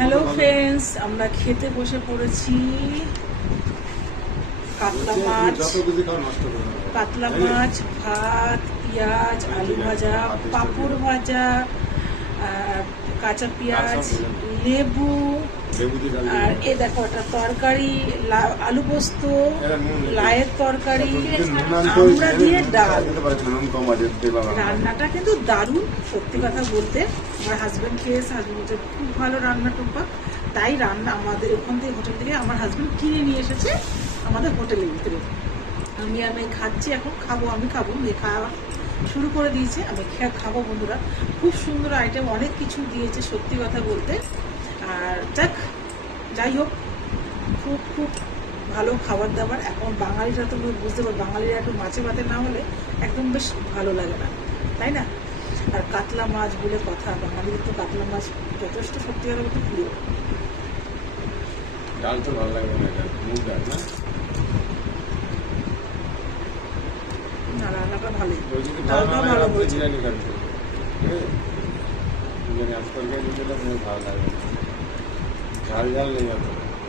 Hello friends, আমরা খেতে বসে পড়েছি। কাতলা মাছ, ভাত, পেঁয়াজ, আলু ভাজা, পাঁপড় ভাজা, কাঁচা পেঁয়াজ, লেবু, আর এ দেখো একটা তরকারি, আলু পোস্ত, লায়ের তরকারি, আমরা দিয়ে ডাল। রান্নাটা কিন্তু দারুণ, সত্যি কথা বলতে। আমার হাজবেন্ড খেয়েছে, হাজবেন্ড খুব ভালো রান্না টুম্পা। তাই রান্না আমাদের ওখান থেকে, হোটেল থেকে আমার হাজবেন্ড কিনে নিয়ে এসেছে আমাদের হোটেলের ভিতরে। আমি খাচ্ছি, এখন খাবো, আমি খাবো, মেয়ে খাওয়া শুরু করে দিয়েছে, আমি খাবো। বন্ধুরা, খুব সুন্দর আইটেম, অনেক কিছু দিয়েছে সত্যি কথা বলতে। আর যাই হোক, খুব খুব ভালো খাবার দাবার। এখন বাঙালিরা তো বুঝতে পারো, বাঙালিরা একটু মাছে ভাতে না হলে একদম বেশ ভালো লাগে না, তাই না? আর কাতলা মাছ বলে কথা, বাঙালিদের তো কাতলা মাছ যথেষ্ট সত্যি কথা বলতে প্রিয়। ডাল তো ভালো লাগে না, মুগ ডাল না? না, রান্নাটা ভালোই, ডালটা ভালো হয়েছে। বিরিয়ানি খাচ্ছি, বিরিয়ানি আজকালকার ভালো লাগে, ঝাল ঝাল নেই এত।